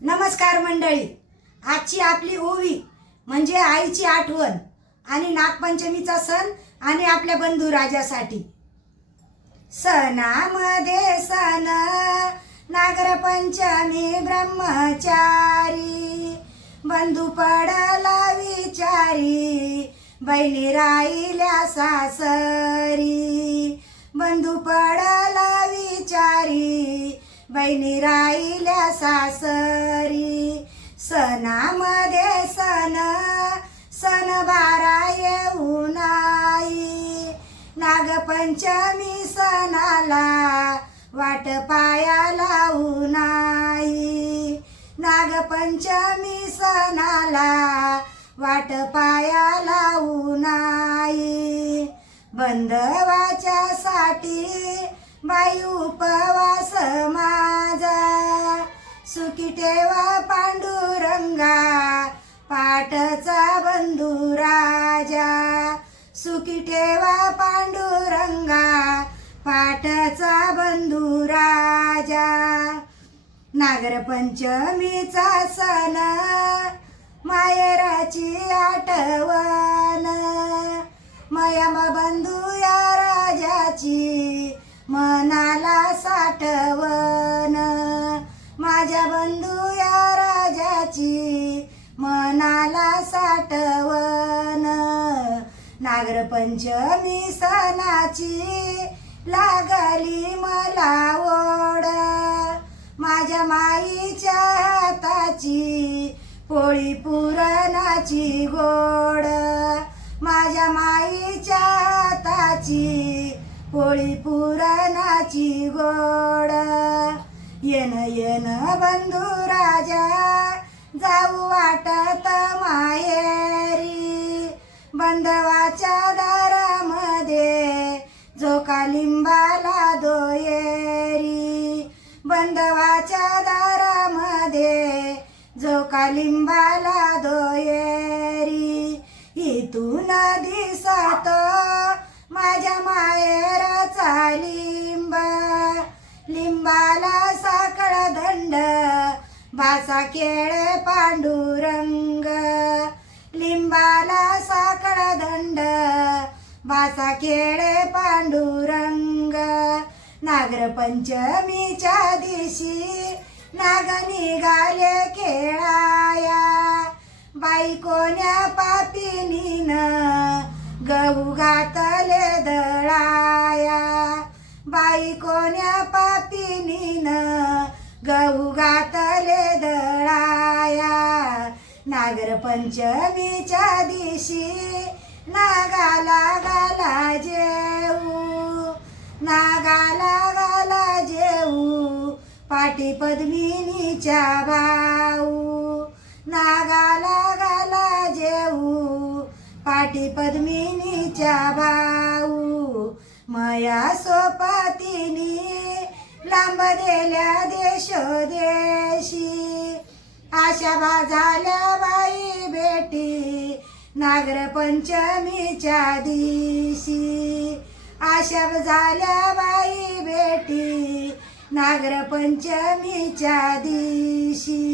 नमस्कार मंडळी, आजची आपली ओवी म्हणजे आईची आठवण आणि नागपंचमीचा सण आणि आपल्या बंधू राजासाठी. सणामध्ये सण नागरपंचमी ब्रह्मचारी, बंधू पडला विचारी बहिणी राहिल्या सासरी. बंधू पडला विचारी बहिणी राहिल्या सासरी. सणामध्ये सण सण बारा येऊन आई, नागपंचमी सणाला वाट पाया लावून आई. नागपंचमी सणाला वाट पाया लावून आई. बंधवाच्या साठी बाई उपवास माझा, सुखी ठेवा पांडुरंगा पाठचा बंधू राजा. सुखी ठेवा पांडुरंगा पाठचा बंधू राजा. नागरपंचमीचा सण मायराची आठवण, मयम बंधू या राजाची मनाला साठवण. माझ्या बंधू या राजाची मनाला साठवण. नागरपंचमी सणाची लागली मला ओढ, माझ्या माईच्या हाताची पोळी पुरणाची गोड. माझ्या माईच्या हाताची पोळी पुरणाची गोड. येन येन बंधू राजा जाऊ वाटत माहेरी, बंधवाच्या दारामध्ये झोका लिंबाला दोयेरी. बंधवाच्या दारामध्ये झोका लिंबाला दोयेरी. इथून दिसत माझ्या माहेरचा लिंब, लिंबाला साखळ दंड भासा खेळे पांडुरंग. लिंबाला साखळ दंड भासा खेळे पांडुरंग. नागरपंचमीच्या दिवशी नाग निघाले खेळाया, बाई कोण्या पापिनीन गहू घातले दळाया. बाई कोण्या पापिनीन गहू घातले दळाया. नागरपंचमीच्या दिवशी नागाला गाला जेऊ, नागाला गाला जेऊ पाटी पद्मिनीच्या भाऊ. नागाला गाला जेऊ पाटी पद्मिनीच्या भाऊ. मया सोपातीनी लांब दिल्या देशोदेशी, आशा झाल्या बाई भेटी नागरपंचमीच्या दिवशी. आशा झाल्या बाई भेटी नागरपंचमीच्या दिवशी.